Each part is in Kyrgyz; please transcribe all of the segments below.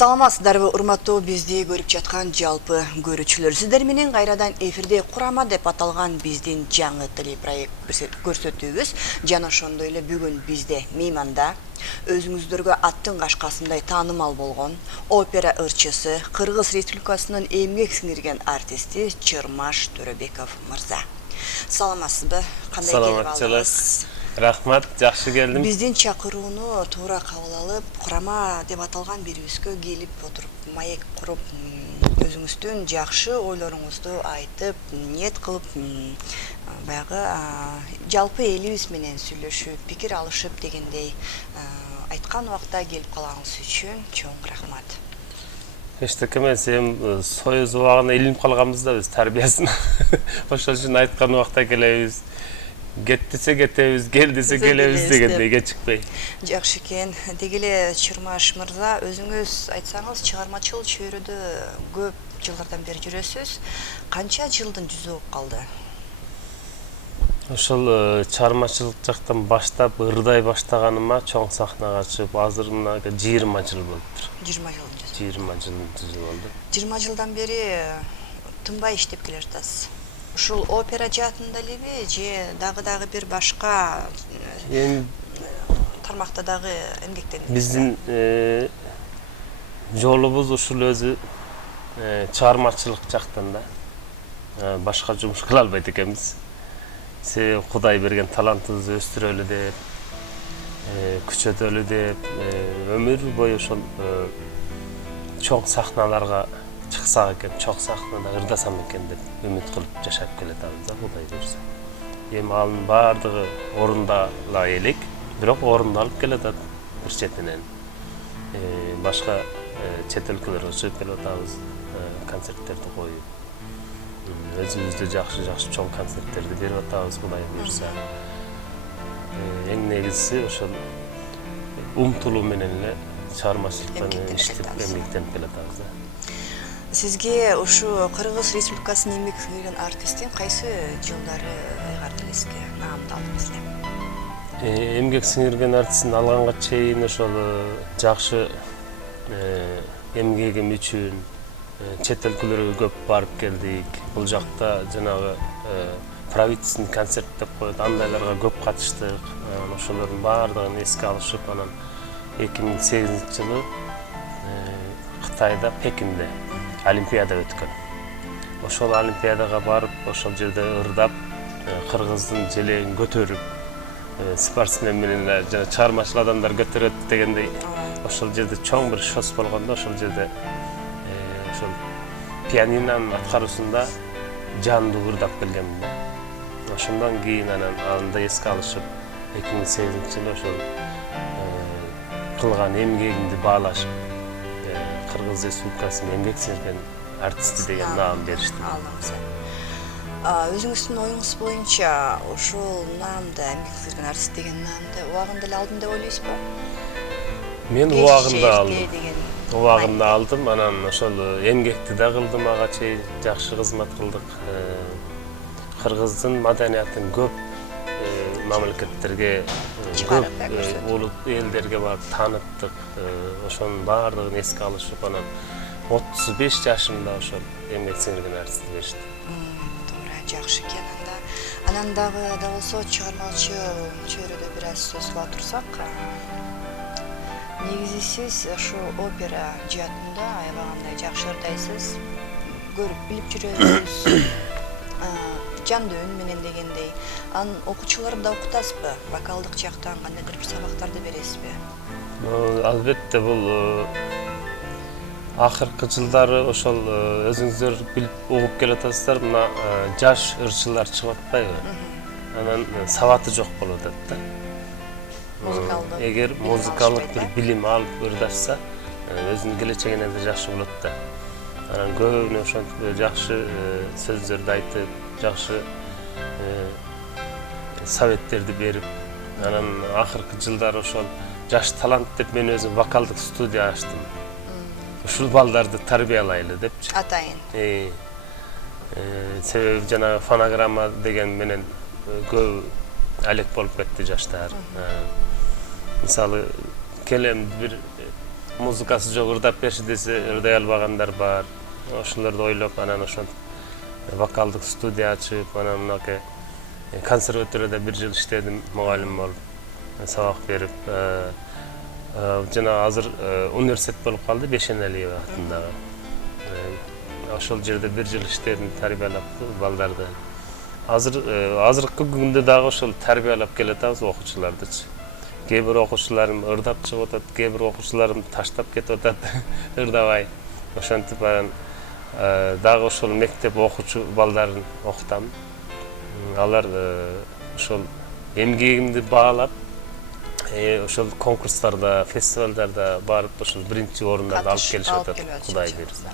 Саламатсыздарбы, урматтуу бизди көрүп жаткан жалпы көрүүчүлөр. Сиздер менен кайрадан эфирде Курама деп аталган биздин жаңы телепроект көрсөтүүбүз. Жана ошондой эле бүгүн бизде мейманда өзүңүздөргө аттын кашкасындай таанымал болгон опера ырчысы, Кыргыз Республикасынын эмгек сиңирген артисти Чырмаш Төрөбеков мырза. Саламатсызбы? Кандай келип алдыңыз? Рахмат, жакшы келдим. Биздин чакырууну туура кабыл алып, Курама деп аталган бирибизге келип отуруп, маек куруп, өзүңүздүн жакшы ойлоруңузду айтып, ниет кылып, баягы жалпы элибиз менен сүйлөшүп, пикир алышып дегендей айткан убакта келип калганыңыз үчүн чоң рахмат. Эчтеке эмес, союз убагына илинип калганбыз да биз тарбиясын. Ошол үчүн айткан убакта келебиз. Кет десе кетебиз, кел десе келебиз дегендей кечикпей. Жакшы экен. Деги эле Чырмаш мырза, өзүңүз айтсаңыз, чыгармачыл чөйрөдө көп жылдардан бери жүрөсүз. Канча жылдын жүзү болуп калды? Ошол чыгармачылык жактан баштап, ырдай баштаганыма чоң сахнага чыгып, азыр мына 20 жыл болуптур. 20 жылдын жүзү. 20 жылдын жүзү болду. 20 жылдан бери тынбай иштеп келе жатасыз. Ушул опера жаатында элеби же дагы бир башка тармакта дагы эмгектенип? Биздин жолубуз ушул өзү чыгармачылык жактан да. Башка жумуш кыла албайт экенбиз. Себеби Кудай берген талантыбызды өстүрөлү деп, күчөтөлү деп, өмүр бою ошол чоң сахналарга чыксак экен, чоң сахнада ырдасам экен деп үмүт кылып жашап келатабыз да, Кудай буйрса. Эми анын баардыгы орундала элек, бирок орундалып келатат бир четинен. Башка чет өлкөлөргө чыгып келатабыз, концерттерди коюп. Өзүбүздө жакшы чоң концерттерди берип атабыз, Кудай буйрса. Эң негизгиси ошол умтулуу менен эле чыгармачылыктан иштеп эмгектенип келатабыз да. Сизге ушу Кыргыз Республикасынын эмгек сиңирген артисттин кайсы жылдары ыйгарып элесизге наамды алдыңыз эле? Эмгек сиңирген артистин алганга чейин ошол жакшы эмгегим үчүн чет өлкөлөргө көп барып келдик. Бул жакта жанагы правительственный концерт деп коет, андайларга көп катыштык. Ошолордун баардыгын эске алышып, анан 2008-жылы Кытайда, Пекинде олимпиада өткөн. Ошол олимпиадага барып, ошол жерде ырдап, кыргыздын желегин көтөрүп, спортсмен менен жана чыгармачыл адамдар көтөрөт дегендей, ошол жерде чоң бир шос болгондо, ошол жерде ошол пианинонун аткаруусунда жандуу ырдап келгенмин да. Ошондон кийин анан анда эске алышып, 2008-жылы ошол кылган эмгегимди баалашып, Кыргыз Республикасынын эмгек сиңирген артисти деген наам беришти. Өзүңүздүн оюңуз боюнча ошол наамды, эмгек сиңирген артист деген наамды убагында эле алдым деп ойлойсузбу? Мен убагында алдым, анан ошол эмгекти да кылдым, ага чейин жакшы кызмат кылдык. Кыргыздын маданиятын көп мамлекеттерге, көп улут элдерге барып тааныттык. Ошонун баардыгын эске алышып, анан 35 жашымда ошол эмгек сиңирген артистти беришти. Туура, жакшы экен анда. Анан дагы да болсо чыгармачыл чөйрөдө бир аз сөз кыла турсак, негизи сиз ошо опера жаатында аябагандай жакшы ырдайсыз, көрүп билип жүрөбүз. Жандуу үн менен дегендей. Анын окуучуларды да окутасызбы? Вокалдык жактан кандайдыр бир сабактарды бересизби? Албетте, бул акыркы жылдары ошол өзүңүздөр билип угуп келатасыздар, мына жаш ырчылар чыгып атпайбы? Анан сабаты жок болуп атат да. Музыкалдык. Эгер музыкалык бир билим алып ырдашса, өзүнүн келечегине да жакшы болот да. Анан көбүнө ошентип жакшы сөздөрдү айтып, жакшы советтерди берип, анан акыркы жылдары ошол жаш талант деп мен өзүм вокалдык студия ачтым. Ушул балдарды тарбиялайлы депчи. Атайын. Себеби жанагы фонограмма деген менен көп алек болуп кетти жаштар. Мисалы, келем бир музыкасы жок, ырдап бериши десе ырдай албагандар бар. Ошолорду ойлоп анан ошентип вокалдык студия ачып, анан мынакей консерваторияда 1 жыл иштедим, мугалим болуп, сабак берип. Жана азыр университет болуп калды, Бешенелиева атындагы. Ошол жерде 1 жыл иштедим, тарбиялап балдарды. Азыркы күндө дагы ошол тарбиялап келатабыз окуучулардычы. Кээ бир окуучуларым ырдап чыгып атат, кээ бир окуучуларым таштап кетип атат, ырдабай. Ошентип анан дагы ошол мектеп окуучу балдарын окутам. Алар ошол эмгегимди баалап, ошол конкурстарда, фестивалдарда барып ошол биринчи орундарды алып келишип атат. Кудай берсин.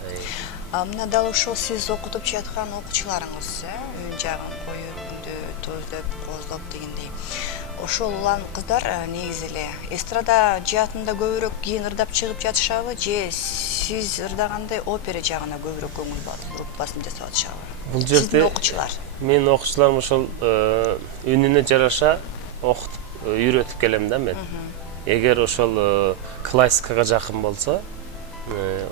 Мына дал ошол сиз окутуп жаткан окуучуларыңыз, үй жагын коюп, күндө төздөп, коздоп дегендей. Ошол улан кыздар негизи эле эстрада жаатында көбүрөөк кийин ырдап чыгып жатышабы, же сиз ырдагандай опера жагына көбүрөөк көңүл буруп басым жасап атышабы? Бул жерде сиздин окуучулар. Менин окуучуларым ошол үнүнө жараша окутуп, үйрөтүп келем да мен. Эгер ошол классикага жакын болсо,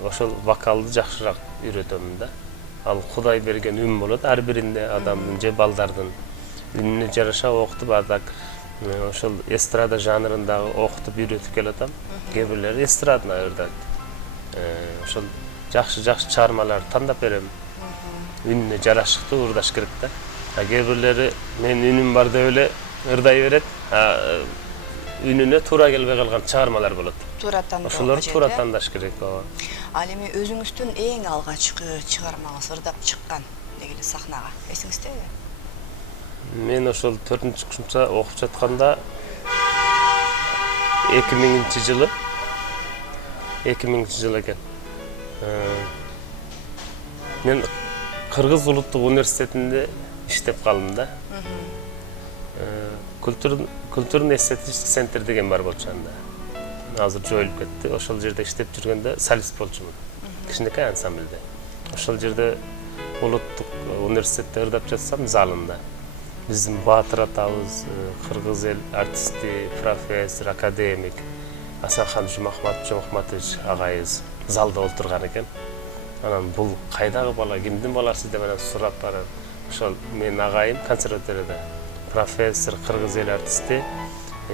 ошол вокалды жакшыраак үйрөтөм да. Ал Кудай берген үн болот, ар биринде адамдын же балдардын үнүнө жараша окутуп, атак ошол эстрада жанрындагы окутуп үйрөтүп келатам. Кээ бирлери эстрадный ырдайт. Ошол жакшы чыгармаларды тандап берем. Үнүнө жарашыктуу ырдаш керек да. Кээ бирлери мен үнүм бар деп эле ырдай берет, үнүнө туура келбей калган чыгармалар болот. Ошолорду туура тандаш керек. Ал эми өзүңүздүн эң алгачкы чыгармаңыз ырдап чыккан дегиле сахнага эсиңиздеби? Мен ошол 4-курста окуп жатканда 2000-жылы экен. Мен Кыргыз улуттук университетинде иштеп калдым да. Культурно-эстетический центр деген бар болчу анда. Азыр жоюлуп кетти. Ошол жерде иштеп жүргөндө солист болчумун. Кичинекей ансамбльде. Ошол жерде улуттук университетте ырдап жатсам залында. Биздин Баатыр атабыз, кыргыз эл артисти, профессор, академик Асанхан Жумахматович агайыбыз залда отурган экен. Анан бул кайдагы бала, кимдин баласы деп анан сурап барып, ошол менин агайым консерваторияда профессор, кыргыз эл артисти,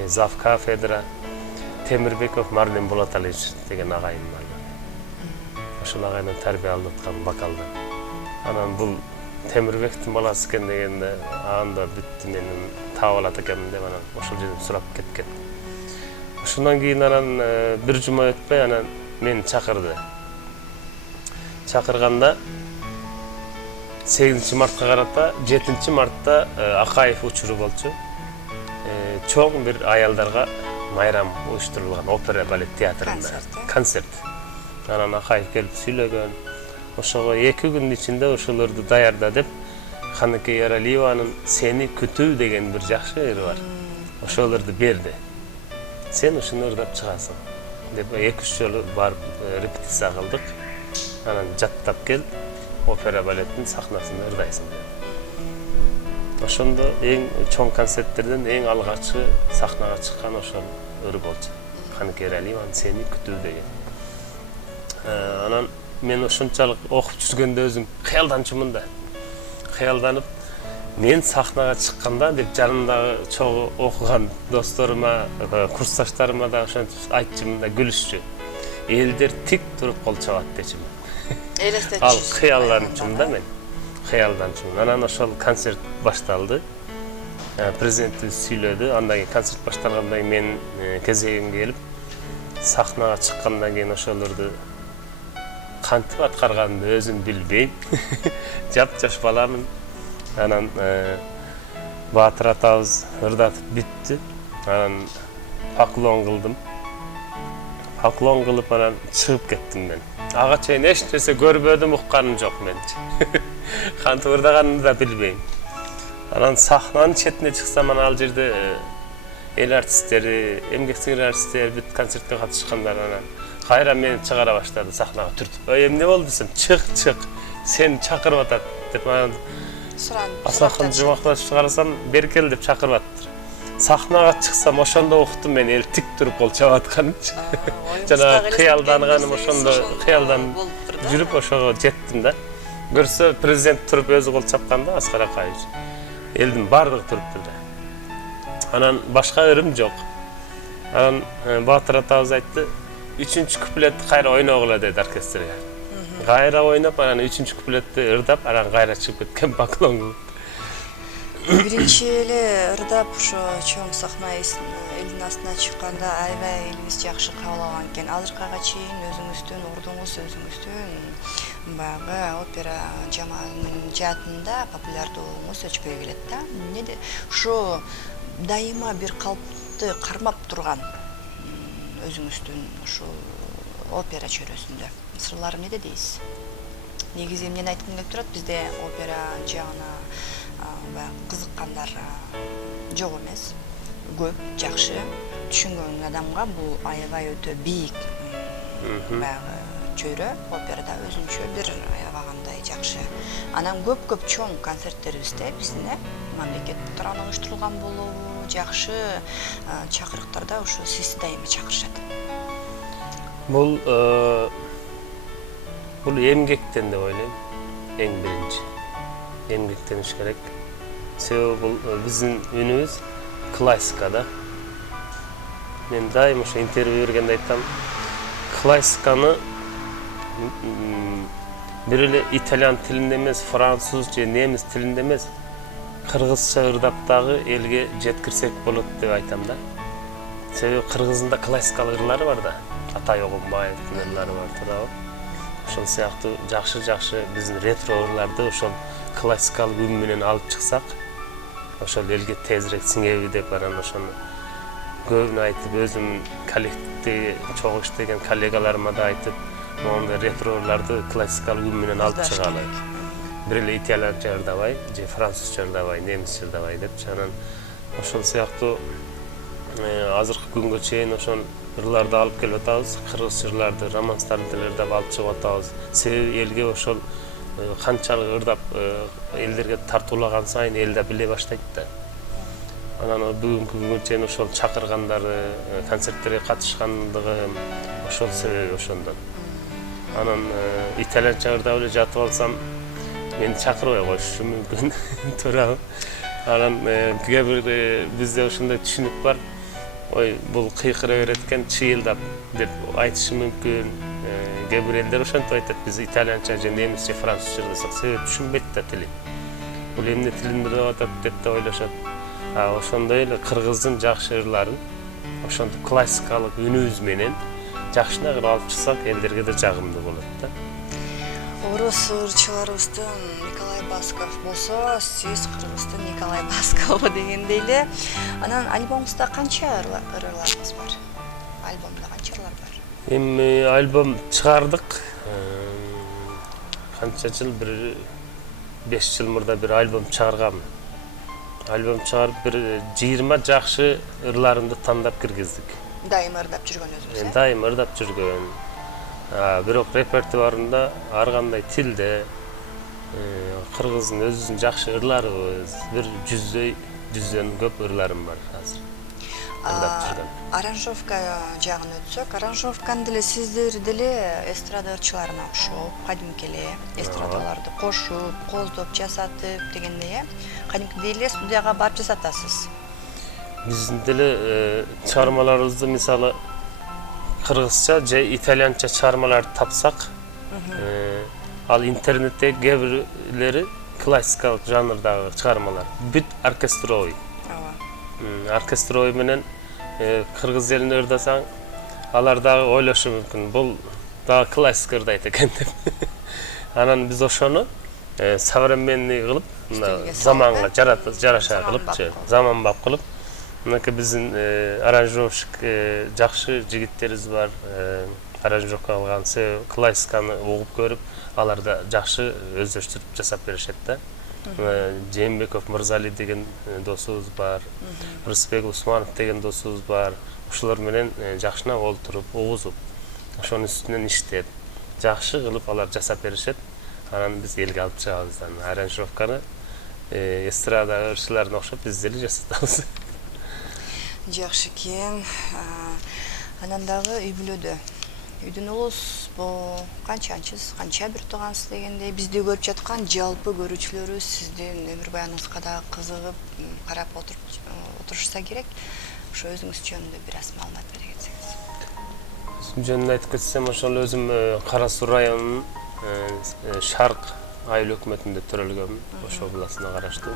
зав кафедра Темирбеков Марлен Болоталович деген агайым бар. Ошол агайдан тарбия алып аткан вокалда. Анан бул Темирбектин баласы экен дегенде, анда бүттү, менин таап алат экенмин деп анан ошол жерден сурап кеткен. Ошондон кийин анан бир жума өтпөй анан мени чакырды. Чакырганда 8-мартка карата 7-мартта Акаев учуру болчу. Чоң бир аялдарга майрам уюштурулган опера балет театрында концерт. Анан Акаев келип сүйлөгөн. Ошого 2 күндүн ичинде ошолорду даярда деп, Каныкей Яралиеванын Сени күтүү деген бир жакшы ыры бар. Ошолорду берди. Сен ушуну ырдап чыгасың деп 2-3 жолу барып репетиция кылдык. Анан жаттап кел, опера балеттин сахнасында ырдайсың деп. Ошондо эң чоң концерттерден эң алгачкы сахнага чыккан ошол ыры болчу. Каныкей Яралиеванын Сени күтүү деген. Анан мен ошончалык окуп жүргөндө өзүм кыялданчумун да. Кыялданып, мен сахнага чыкканда деп жанымдагы чогуу окуган досторума, курсташтарыма да ошентип айтчумун да, күлүшчү. Элдер тик туруп кол чабат дечимин. Элестетчү. Ал кыялданчумун да мен. Кыялданчумун. Анан ошол концерт башталды. Президентибиз сүйлөдү. Андан кийин концерт башталгандан кийин мен кезегим келип, сахнага чыккандан кийин ошолорду кантип аткарганымды өзүм билбейм. Жап-жаш баламын. Анан Баатыр атабыз ырдатып бүттү. Анан поклон кылдым. Поклон кылып анан чыгып кеттим мен. Ага чейин эч нерсе көрбөдүм, укканым жок мен. Кантип ырдаганымды да билбейм. Анан сахнанын четине чыксам, анан ал жерде эл артисттери, эмгек сиңир артисттер бүт концертке катышкандар анан кайра мени чыгара баштады сахнага түртүп. Эмне болду десем, чык, сени чакырып атат деп анан Асанхан Жумахтович карасам, бери кел деп чакырып атыптыр. Сахнаға чыксам ошондо уктум мен эл тик туруп кол чаап атканын. Жана кыялданганым ошондо кыялданып жүрүп ошого жеттим да. Көрсө президент туруп өзү кол чапканда Аскар Акаевич. Элдин бардыгы туруптур да. Анан башка өрүм жок. Анан Батыр атабыз айтты, 3-чү куплетти кайра ойногула деди оркестрге. Кайра ойноп, анан 3-чү куплетти ырдап, анан кайра чыгып кеткен поклон. Биринчи эле ырдап ошо чоң сахна элдин астына чыкканда аябай элибиз жакшы кабыл алган экен. Азыркыга чейин өзүңүздүн ордуңуз, өзүңүздүн баягы опера жаатында популярдуулугуңуз өчпөй келет да. Эмне ошо дайыма бир калпты кармап турган өзүңүздүн ушул опера чөйрөсүндө сырлары эмнеде дейсиз? Негизи эмнени айткым келип турат, бизде опера жагына кызыккандар жок эмес, көп, жакшы түшүнгөн адамга бул аябай өтө бийик баягы чөйрө, операда өзүнчө бир аябагандай жакшы. Анан көп чоң концерттерибизде биздин мамлекет тарабынан уюштурулган болобу, жакшы чакырыктарда ушу сизди дайыма чакырышат. Бул эмгектен деп ойлойм. Эң биринчи эмгектениш керек. Себеби бул биздин үнүбүз классика да. Мен дайыма ошо интервью бергенде айтам, классиканы бир эле итальян тилинде эмес, француз же немис тилинде эмес, кыргызча ырдап дагы элге жеткирсек болот деп айтам да. Себеби кыргыздын да классикалык ырлары бар да. Атай Огунбаевдин ырлары бар, туурабы? Ошол сыяктуу жакшы биздин ретро ырларды ошол классикалык үн менен алып чыксак, ошол элге тезирээк сиңеби деп анан ошону көбүнө айтып, өзүм коллективде чогуу иштеген коллегаларыма да айтып, мондай ретрорларды классикалык үн менен алып чыгалы. Бир эле итальянча ырдабай, же французча ырдабай, немисче ырдабай депчи. Анан ошол сыяктуу азыркы күнгө чейин ошол ырларды алып келип атабыз, кыргыз ырларды, романстарды ырдап алып чыгып атабыз. Себеби элге ошол канчалык ырдап элдерге тартуулаган сайын эл да биле баштайт да. Анан бүгүнкү күнгө чейин ошол чакыргандары, концерттерге катышкандыгы ошол себеби ошондон. Анан итальянча ырдап эле жатып алсам, мени чакырбай коюшу мүмкүн, туурабы? Анан кээ бир бизде ошондой түшүнүк бар. Ой, бул кыйкыра берет экен, чыйылдап деп айтышы мүмкүн. Кээ бир элдер ошентип айтат, биз итальянча же немисче, французча ырдасак, себеби түшүнбөйт да тили. Бул эмне тилинде ырдап атат деп да ойлошот. Ошондой эле кыргыздын жакшы ырларын ошондой классикалык үнүбүз менен жакшына кылып алып чыксак, элдерге да жагымдуу болот да. Орус ырчыларыбыздын Николай Басков болсо, сиз кыргыздын Николай Басков дегендей эле. Анан альбомуңузда канча ырларыңыз бар? Альбомдо канча ырлар бар? Эми альбом чыгардык. Канча жыл, бир 5 жыл мурда бир альбом чыгарганмын. Альбом чыгарып бир 20 жакшы ырларымды тандап киргиздик. Дайыма ырдап жүргөн өзүңүз? Дайыма ырдап жүргөн. Бирок репертуарында ар кандай тилде кыргыздын өзүнүн жакшы ырларыбыз, бир 100дөн көп ырларым бар азыр. Ырдап жүргөн. Аранжировка жагын өтсөк, аранжировканы деле сиздер деле эстрада ырчыларына окшоп, кадимки эле эстрадаларды кошуп, коздоп, жасатып дегендей, кадимкидей эле студияга барып жасатасыз. Биздин деле чыгармаларыбызды мисалы кыргызча же итальянча чыгармаларды тапсак, ал интернетте кээ бирлери классикалык жанрдагы чыгармалар, бүт оркестровый. Оркестровый менен кыргыз элине ырдасаң, алар дагы ойлошу мүмкүн, бул дагы классика ырдайт экен деп. Анан биз ошону современный кылып, заманга жараша кылыпчы, заманбап кылып, мынакей биздин аранжировщик жакшы жигиттерибиз бар, аранжировка кылган, классиканы угуп көрүп, алар да жакшы өздөштүрүп жасап беришет да. Жээнбеков Мырзали деген досубуз бар, Рысбек Усманов деген досубуз бар. Ошолор менен жакшына олтуруп, угузуп, ошонун үстүнөн иштеп, жакшы кылып алар жасап беришет. Анан биз элге алып чыгабыз. Аранжировканы эстрада ырчыларына окшоп биз деле жасатабыз. Жакшы экен. Анан дагы үй бүлөдө. Үйдүн улус бул канча бир туугансыз дегенде бизди көрүп жаткан жалпы көрүүчүлөрүбүз сиздин өмүр баяныңызга да кызыгып карап отурушса керек. Ошо өзүңүз жөнүндө бир аз маалымат бере кетсеңиз. Өзүм жөнүндө айтып кетсем, ошол өзүм Кара Суу районунун Шарк айыл өкмөтүндө төрөлгөмүн. Ошо областына караштуу.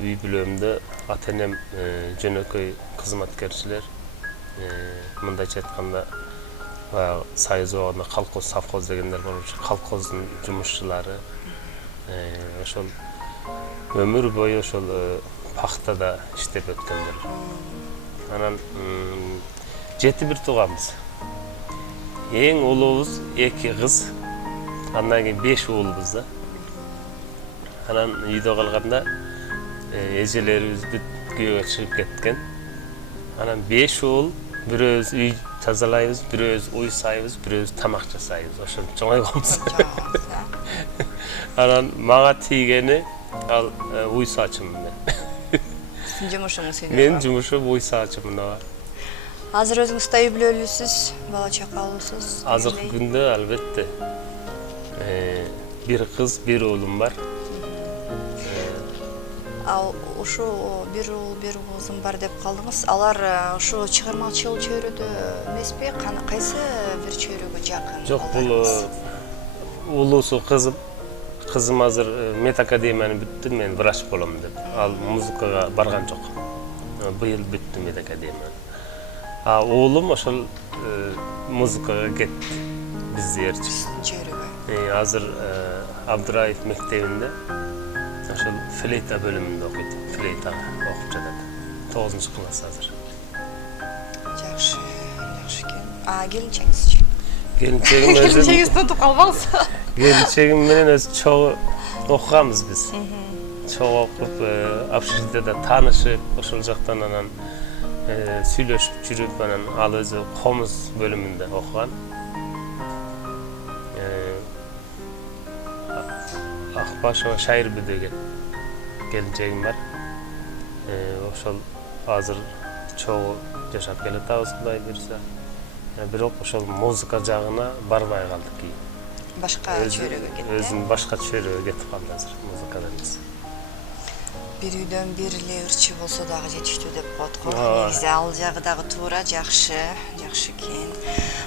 Үй бүлөмдө ата-энем жөнөкөй кызматкерчилер. Мындайча айтканда, союз убагында колхоз, совхоз дегендер болчу. Колхоздун жумушчулары. Ошол өмүр бою ошол пахтада иштеп өткөндөр. Анан 7 тууганбыз. Эң улуубуз 2 кыз, андан кийин 5 уулбуз да. Анан үйдө калганда эжелерибиз бүт күйөөгө чыгып кеткен. Анан 5 уул, бирөөбүз үй тазалайбыз, бирөөбүз уй сайбыз, бирөөбүз тамак жасайбыз. Ошентип чоңойгонбуз. Анан мага тийгени ал уй саачымын мен. Сиздин жумушуңуз үйдө. Менин жумушум уй саачымын. Азыр өзүңүз да үй бүлөлүүсүз, бала чакалуусуз. Азыркы күндө албетте 1 кыз, 1 уулум бар. Ал ушу 1 уул, 1 кызым бар деп калдыңыз. Алар ушу чыгармачыл чөйрөдө эмеспи? Кайсы бир чөйрөгө жакын? Жок, бул улуусу кызым. Кызым азыр медакадемияны бүттү, мен врач болом деп. Ал музыкага барган жок. Быйыл бүттү медакадемияны. Уулум ошол музыкага кетти. Биздерчи. Чөйрөгө. Азыр Абдыраев мектебинде ошол флейта бөлүмүндө окуйт. Флейтага окуп жатат. 9-класс азыр. Жакшы экен. Келинчегиз-чи? Келинчегим өзүм. Келинчегиңизди унутуп калбаңыз. Келинчегим менен өз чогуу окуганбыз биз. Чогуу окуп, общежитияда таанышып, ошол жактан анан сүйлөшүп жүрүп, анан ал өзү комуз бөлүмүндө окуган. Акбашева Шайырбү деген келинчегим бар. Ошол азыр чогуу жашап келатабыз, Кудай буйрса. Бирок ошол музыка жагына барбай калдык кийин. Башка чөйрөгө кетти. Өзүм башка чөйрөгө кетип калды азыр музыкадан эмес. Бир үйдөн бир эле ырчы болсо дагы жетиштүү деп коет го. Негизи ал жагы дагы туура, жакшы экен.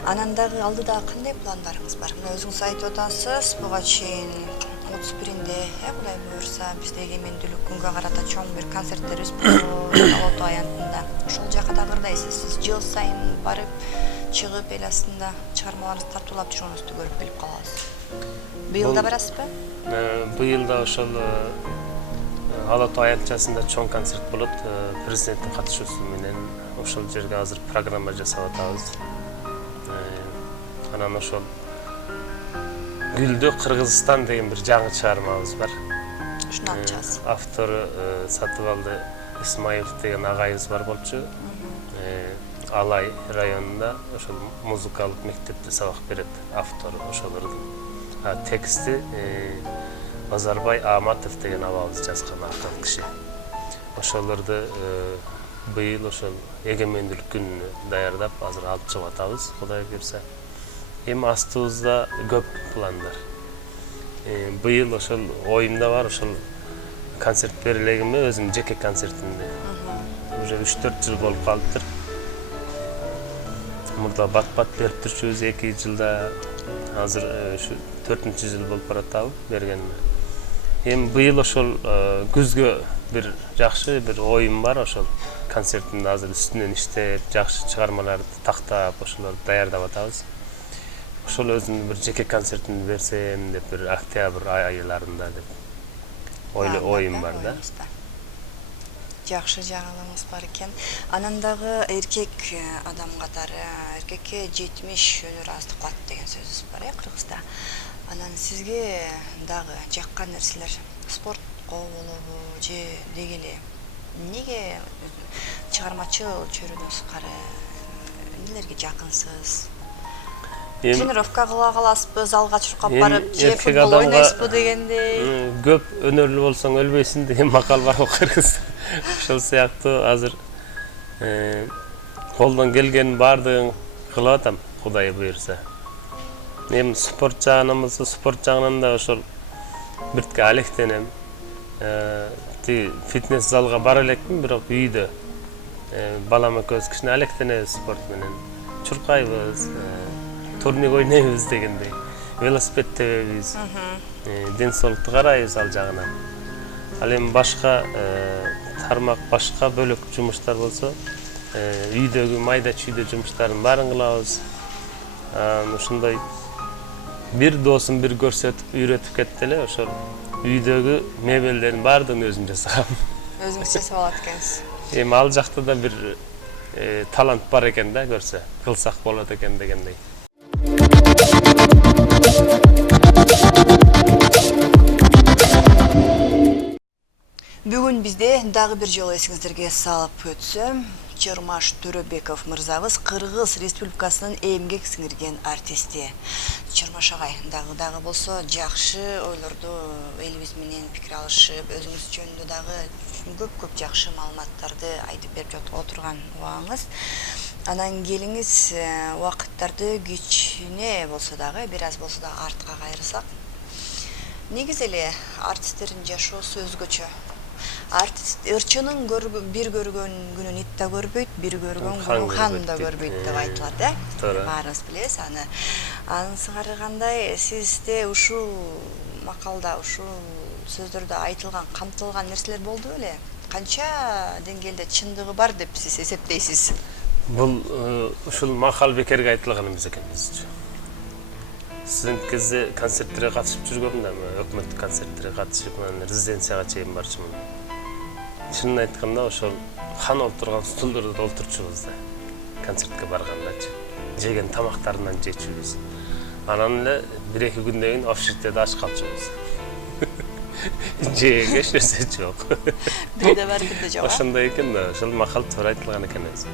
Анан дагы алдыда кандай пландарыңыз бар? Мына өзүңүз айтып атасыз, буга чейин 31-нде, Кудай буйрса, бизде эгемендүүлүк күнгө карата чоң бир концерттерибиз болот Ала Тоо аянтында. Ошол жака да кырдайсыз. Сиз жыл сайын барып, чыгып эл астында чыгармаларыңызды тартуулап жүргөнүңүздү көрүп билип калабыз. Быйыл да барасызбы? Быйыл да ошол Ала Тоо аянтчасында чоң концерт болот. Президенттин катышуусу менен ошол жерге азыр программа жасап атабыз. Анан ошол Гүлдө Кыргызстан деген бир жаңы чыгармабыз бар. Ушуну ачасыз. Автору Сатыбалды Исмаилов деген агайыбыз бар болчу. Алай районунда ошол музыкалык мектепте сабак берет автору ошолордун. Тексти Базарбай Аматов деген абабыз жазган автор киши. Ошолорду быйыл ошол эгемендүүлүк күнүнө даярдап, азыр алып чыгып атабыз, Кудай буйрса. Эми астыбызда көп пландар. Быйыл ошол оюмда бар, ошол концерт берелегиме өзүм жеке концертимде. Уже 3-4 жыл болуп калыптыр. Мурда бат-бат берип турчубуз 2 жылда. Азыр ушу 4-жыл болуп баратабы бергениме. Эми быйыл ошол күзгө бир жакшы бир оюм бар, ошол концертимде азыр үстүнөн иштеп, жакшы чыгармаларды тактап, ошолорду даярдап атабыз. Ошол өзүмдүн бир жеке концертимди берсем деп, бир октябрь айларында деп оюм бар да. Жакшы жаңылыгыңыз бар экен. Анан дагы эркек адам катары, эркекке 70 өнөр аздык кылат деген сөзүбүз бар, кыргызда. Анан сизге дагы жаккан нерселер спортко болобу же деги эле эмнеге чыгармачыл чөйрөдөн сырткары эмнелерге жакынсыз? тренировка кыла каласызбы, залга чуркап барып, же эркек футбол адамга ойнойсузбу дегендей. көп өнөрлүү болсоң өлбөйсүн деген макал бар го кыргызда. Ошол сыяктуу азыр колдон келгенин баардыгын кылып атам, Кудай буйрса. Эми спорт жагынан да ошол биртке алектенем. Фитнес залга бара элекмин, бирок үйдө балам экөөбүз кичине алектенебиз спорт менен. Чуркайбыз, турник ойнойбуз дегендей. Велосипед тебебиз. Ден соолукту карайбыз ал жагынан. Ал эми башка тармак, башка бөлөк жумуштар болсо, үйдөгү майда чүйдө жумуштардын баарын кылабыз. Ушундай бир досум бир көрсөтүп, үйрөтүп кетти эле, ошол үйдөгү мебелдердин баардыгын өзүм жасагам. Өзүңүз жасап алат экенсиз. Эми ал жакта да бир талант бар экен да, көрсө, кылсак болот экен дегендей. Бүгүн бизде дагы бир жолу эсиңиздерге салып өтсөм, Чырмаш Төрөбеков мырзабыз Кыргыз Республикасынын эмгек сиңирген артисти. Чырмаш агай, дагы болсо жакшы ойлорду элибиз менен пикир алышып, өзүңүз жөнүндө дагы көп жакшы маалыматтарды айтып берип отурган убагыңыз. Анан келиңиз убакыттарды кичине болсо дагы, бир аз болсо дагы артка кайрысак. Негизи эле артисттердин жашоосу өзгөчө. Артист ырчынын бир көргөн күнүн ит да көрбөйт, бир көргөн күнүн хан да көрбөйт деп айтылат, Туура. Баарыңыз билесиз аны. Анысыңар кандай сизде ушул макалда, ушул сөздөрдө айтылган, камтылган нерселер болду беле? Канча деңгээлде чындыгы бар деп сиз эсептейсиз? Бул ушул макал бекерге айтылган эмес экен бизче. Студент кезде концерттерге катышып жүргөм да, өкмөттүк концерттерге катышып, резиденцияга чейин барчумун. Чынын айтканда ошол хан отурган стулдарды олтурчубуз да. Концертке баргандачы. Жеген тамактарынан жечүбүз. Анан эле 1-2 күндөн кийин офширтеде аш калчубуз. Жеге эч нерсе жок. Бирде бар, бирде жок. Ошондой экен да, ошол макал туура айтылган экен өзү.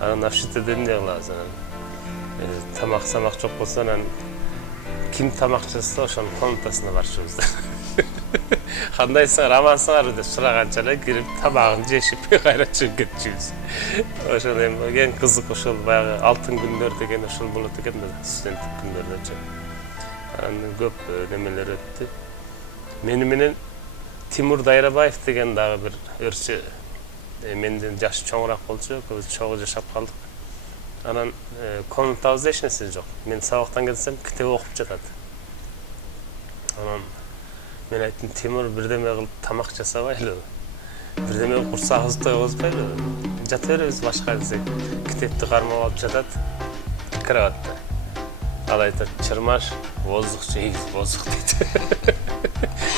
Анан офширтеде эмне кылабыз анан? Тамак жок болсо анан ким тамак жасаса ошонун комнатасына барчубуз да. Кандайсыңар, амансыңарбы деп сураганча эле кирип тамагын жешип кайра чыгып кетчүбүз. Ошол эми эң кызык ошол баягы алтын күндөр деген ошол болот экен да, студенттик күндөрдөчү. Анан көп немелер өттү. Мени менен Тимур Дайрабаев деген дагы бир ырчы, менден жашы чоңураак болчу, экөөбүз чогуу жашап калдык. Анан комнатабызда эч нерсе жок. Мен сабактан келсем, китеп окуп жатат. Анан мен айттым, Тимур, бирдеме кылып тамак жасабайлы. Бирдеме курсагыбызды тойгозбайлы. Жата беребиз башка десек, китепти кармап алып жатат кроватта. Ал айтат, Чырмаш, воздух жейт, воздух дейт.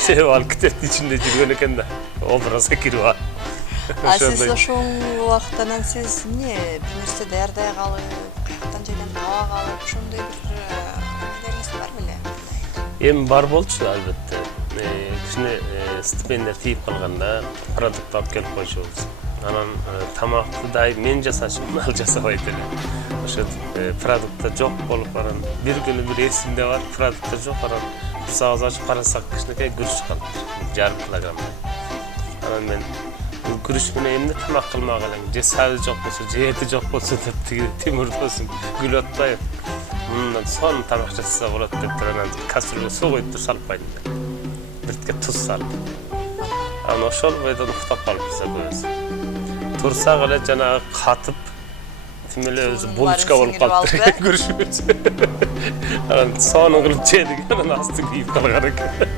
Себеби ал китептин ичинде жүргөн экен да, образга кирип алып. Сиз ошол убакыттан сиз эмне бир нерсе даярдай калып, каяктан жайдан таба калып, ошондой бир нерселериңиз бар беле? Эми бар болчу албетте. Кичине стипендия тийип калганда продукт алып келип койчубуз. Анан тамакты дайым мен жасачумун, ал жасабайт эле. Ошо продукта жок болуп, анан бир күнү бир эсимде бар, продукта жок, анан курсагыбызды ачып карасак, кичинекей күрүч калыптыр, 1,5 килограмм. Анан мен бул күрүч менен эмне тамак кылмак элем, же сабыз жок болсо, же эти жок болсо деп Тимур досум күлүп атпайбы. Мындан сонун тамак жасаса болот деп туруп, анан кастрюлга суу коюп туруп салып койдум. Биртке туз салып. Анан ошол бойдон уктап калыппыз экөөбүз. Турсак эле жанагы катып, тим эле өзү булочка болуп калыптыр күрүшүбүз. Анан сонун кылып жедик, анан асты күйүп калган экен.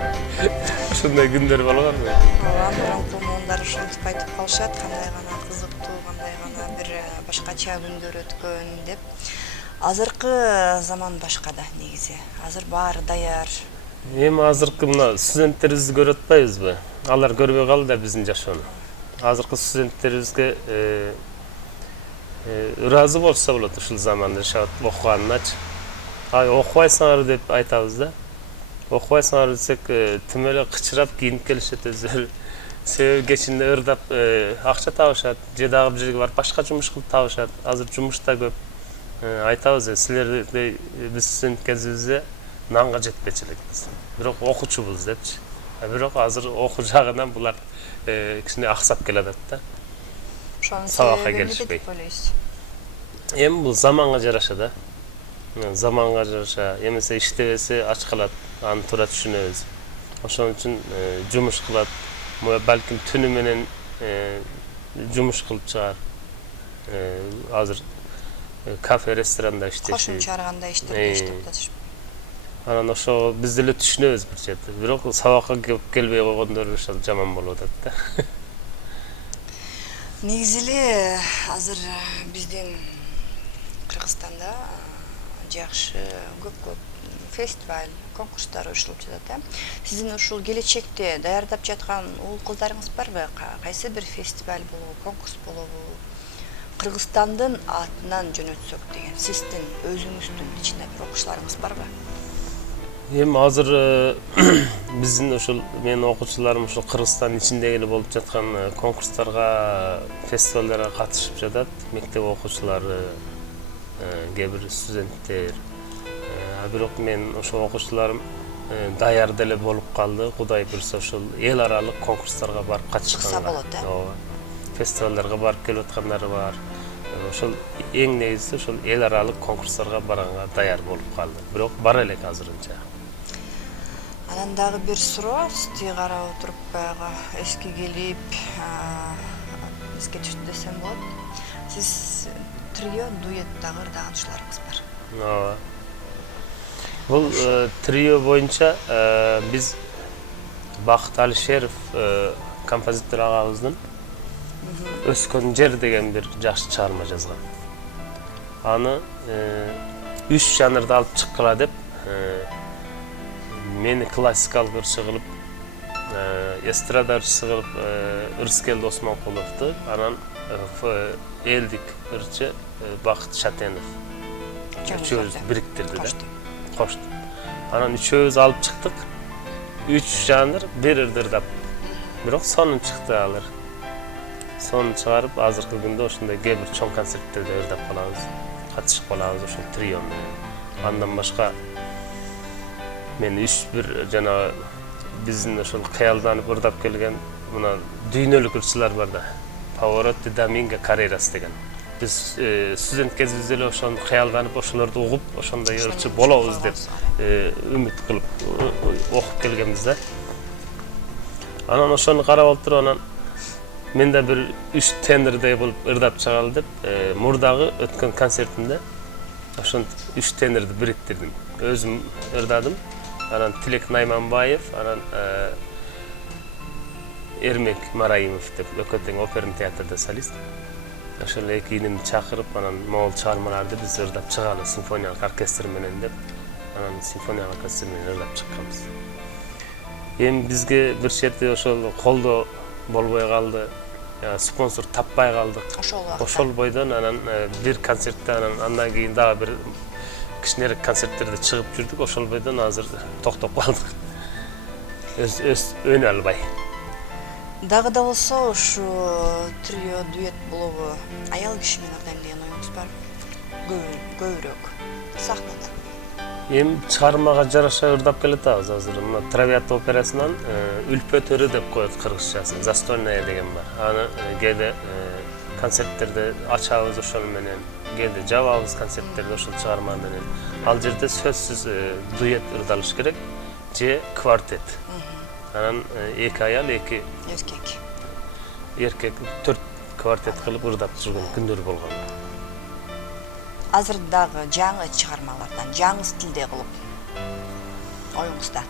Ошондой күндөр болгонбу? Анан комундар ушинтип айтып калышат, кандай гана кызыктуу, кандай гана бир башкача күндөр өткөн деп. Азыркы заман башка да негизи. Азыр баары даяр. Эми азыркы мына студенттерибизди көрүп атпайбызбы? Алар көрбөй калды да биздин жашоону. Азыркы студенттерибизге ыраазы болса болот ушул заманда жашап окуганыначы. Окубайсыңарбы деп айтабыз да. Окубайсыңарбы десек, тим эле кычырап кийинип келишет өзүлөрү. Себеби кечинде ырдап акча табышат, же дагы бир жерге барып башка жумуш кылып табышат. Азыр жумуш да көп. айтабыз силердей биз студент кезибизде нанга жетпечилекпиз. Бирок окуучубуз депчи. Бирок азыр окуу жагынан булар кичине аксап келатат да. Ошонун Сабакка себеби келишпей. деп ойлойсуз? Эми бул заманга жараша да. Заманга жараша, эмесе иштебесе ач калат, аны туура түшүнөбүз. Ошон үчүн жумуш кылат. Балким түнү менен жумуш кылып чыгаар. Азыр кафе, ресторанда иштеши. Кошумча арганда иштерде иштеп атышпы. Анан ошо биз деле түшүнөбүз бир жерде. Бирок сабакка келбей койгондор ошол жаман болуп атат да. Негизи эле азыр биздин Кыргызстанда жакшы көп фестиваль, конкурстар уюштурулуп жатат. Сиздин ушул келечекте даярдап жаткан уул кыздарыңыз барбы? Кайсы бир фестиваль болобу, конкурс болобу? Кыргызстандын атынан жөнөтсөк деген сиздин өзүңүздүн ичинде бир окуучуларыңыз барбы? Эми азыр биздин ошол менин окуучуларым ошол Кыргызстандын ичинде эле болуп жаткан конкурстарга, фестивалдарга катышып жатат. Мектеп окуучулары, кээ бир студенттер. Бирок мен ошол окуучуларым даяр деле болуп калды. Кудай буйрса ошол эл аралык конкурстарга барып катышканга. Чыкса болот, Ооба. Фестивалдарга барып келип аткандары бар. Ошол эң негизгиси ошол эл аралык конкурстарга барганга даяр болуп калды. Бирок бара элек азырынча. Анан дагы бир суроо, сизди карап отуруп баягы эске келип, эске түштү десем болот. Сиз трио, дуэт дагы ырдаган ушуларыңыз бар. Ооба. Бул трио боюнча биз Бакыт Алишеров композитор агабыздын Өскөн жер деген бир жакшы чыгарма жазган. Аны 3 жанрда алып чыккыла деп мени классикалык ырчы кылып, эстрада ырчысы кылып Ырыскелди Осмонкуловду, анан элдик ырчы Бакыт Шатенов үчөөбүз бириктирди да. Кошту. Анан үчөөбүз алып чыктык. 3 жанр бир ырдап. Бирок сонун чыкты алар. Сонун чыгарып, азыркы күндө ошондой кээ бир чоң концерттерде ырдап калабыз, катышып калабыз ошол трио менен. Андан башка мен 3 жана биздин ошол кыялданып ырдап келген мына дүйнөлүк ырчылар бар да. Pavarotti Domingo Carreras деген. Биз студент кезибизде эле ошону кыялданып, ошолорду угуп, ошондой ырчы болобуз деп үмүт кылып окуп келгенбиз да. Анан ошону карап отуруп, анан мен да бир 3 тенордей болуп ырдап чыгалы деп, мурдагы өткөн концертимде ошон 3 тенорду бириктирдим. Өзүм ырдадым. Анан Тилек Найманбаев, анан Эрмек Мараимов деп экөө тең оперный театрда солист. Ошол эки инимди чакырып, анан могул чыгармаларды биз ырдап чыгалы симфониялык оркестр менен деп, анан симфониялык оркестр менен ырдап чыкканбыз. Эми бизге бир черте ошол колдоо болбой калды, спонсор таппай калдык. Ошол бойдон анан бир концертте, андан кийин дагы бир кичинерээк концерттерде чыгып жүрдүк. Ошол бойдон азыр токтоп калдык. Өнө албай. Дагы да болсо ушу трио, дуэт болобу, аял киши менен ырдайм деген оюңуз барбы? Көбүрөөк сахнада. Эми чыгармага жараша ырдап келатабыз азыр. Мына Травиата операсынан Үлпө төрү деп коет кыргызчасы, Застольная деген бар. Аны кээде концерттерде ачабыз ошол менен, кээде жабабыз концерттерде ошол чыгарма менен. Ал жерде сөзсүз дуэт ырдалыш керек же квартет. Анан 2 аял, 2 эркек 4 квартет кылып ырдап жүргөн күндөр болгон. Азыр дагы жаңы чыгармалардан, жаңы стилде кылып оюңузда.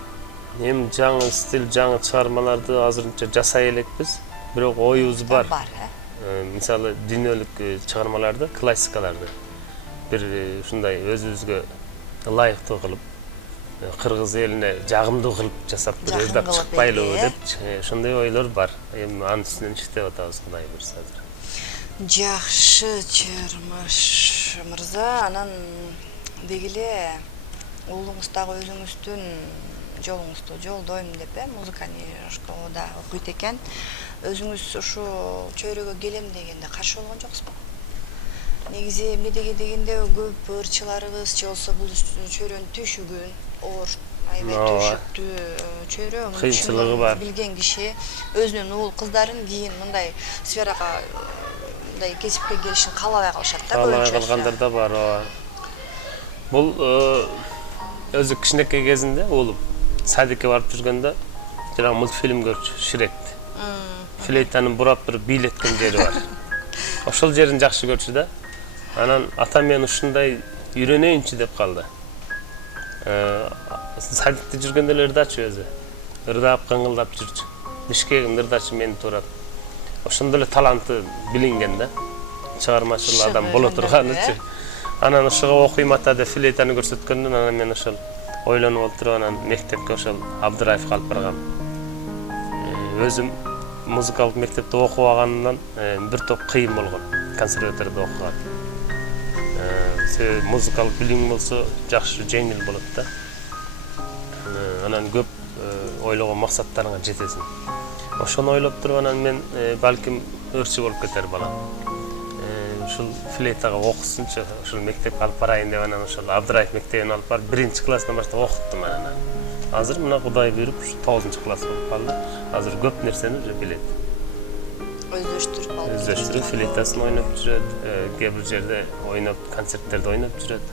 Эми жаңы стиль, жаңы чыгармаларды азырынча жасай элекпиз, бирок оюбуз бар. Мисалы дүйнөлүк чыгармаларды, классикаларды бир ушундай өзүбүзгө ылайыктуу кылып, кыргыз элине жагымдуу кылып жасап ырдап чыкпайлыбы деп, ошондой ойлор бар. Эми анын үстүнөн иштеп атабыз, Кудай буйрса азыр. Жакшы, Чермаш мырза, анан деги эле уулуңуз дагы өзүңүздүн жолуңузду жолдойм деп, музыкальный школада окуйт экен. Өзүңүз ушу чөйрөгө келем дегенде каршы болгон жоксузбу? Негизи эмне дегенде көп ырчыларыбыз же болсо бул чөйрөнүн түйшүгүн аябай түйшүктүү чөйрө Кыйынчылыгы бар. билген киши өзүнүн уул кыздарын кийин мындай сферага мындай кесипке келишин каалабай калышат да Каалабай көбүнчөсү. калгандар да бар. Бул өзү кичинекей кезинде уулум садикке барып жүргөндө жанагы мультфильм көрчү Шректи. Флейтаны бурап туруп бийлеткен жери бар. Ошол жерин жакшы көрчү да. Анан атам мен ушундай үйрөнөйүнчү деп калды. Садикте жүргөндө эле ырдачу өзү. Ырдап кыңгылдап жүрчү. Бишкегин ырдачу мени туурап. Ошондо эле таланты билинген да. Чыгармачыл адам боло турганычы. Анан ошого окуйм ата деп флейтаны көрсөткөндөн анан мен ошол ойлонуп отуруп анан мектепке ошол Абдыраевге алып баргам. Өзүм музыкалык мектепте окубаганымдан бир топ кыйын болгон консерваторияда окуган. Музыкалык билим болсо жакшы жеңил болот да. Анан көп ойлогон максаттарыңа жетесиң. Ошону ойлоп туруп анан мен балким өрчү болуп кетер балам. Ушул флейтага окусунчу, ушул мектепке алып барайын деп анан ошол Абдыраев мектебине алып барып 1-классынан баштап окуттум анан. Азыр мына Кудай буйруп 9-класс болуп калды. Азыр көп нерсени уже билет. Өздөштүрүп алып. Өздөштүрүп флейтасын ойноп жүрөт, кээ бир жерде ойноп, концерттерде ойноп жүрөт.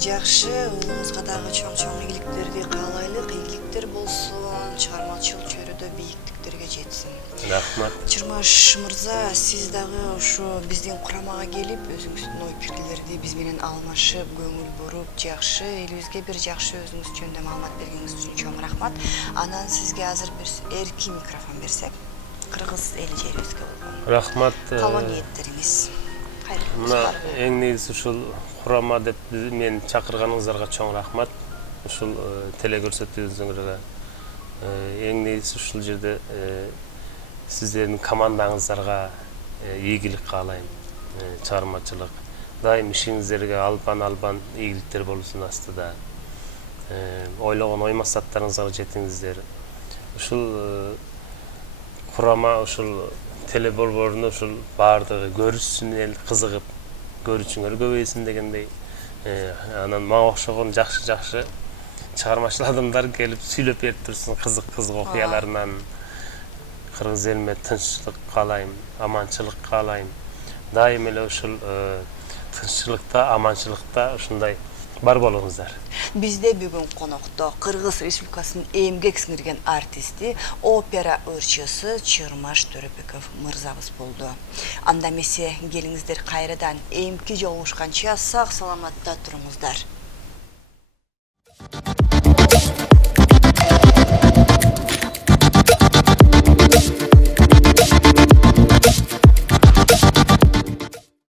Жакшы, уулуңузга дагы чоң ийгиликтерди каалайлык, ийгиликтер болсун, чыгармачыл чөйрөдө бийиктиктерге жетсин. Рахмат. Чырмаш мырза, сиз дагы ушу биздин курамага келип, өзүңүздүн ой пикирлерди биз менен алмашып, көңүл буруп, жакшы элибизге бир жакшы өзүңүз жөнүндө маалымат бергениңиз үчүн чоң рахмат. Анан сизге азыр бир эркин микрофон берсек, кыргыз эл жерибизге болгон Рахмат. калоо ниеттериңиз. Мына эң негизи ушул курама деп мени чакырганыңыздарга чоң рахмат. Ушул теле көрсөтүүңүзгө эң негизи ушул жерде сиздердин командаңыздарга ийгилик каалайм. Чыгармачылык дайым ишиңиздерге албан ийгиликтер болсун астыда. Ойлогон ой максаттарыңызга жетиңиздер. Ушул курама ушул теле борборуну ушул баардыгы көрүшсүн эл кызыгып, көрүүчүңөр көбөйсүн дегендей. Анан мага окшогон жакшы чыгармачыл адамдар келип сүйлөп берип турсун кызык окуяларынан. Кыргыз элиме тынччылык каалайм, аманчылык каалайм. Дайым эле ушул тынччылыкта, аманчылыкта ушундай бар болуңуздар. Бизде бүгүн конокто Кыргыз Республикасынын эмгек сиңирген артисти, опера ырчысы Чырмаш Төрөбеков мырзабыз болду. Анда эмесе келиңиздер кайрадан эмки жолугушканча сак саламатта туруңуздар.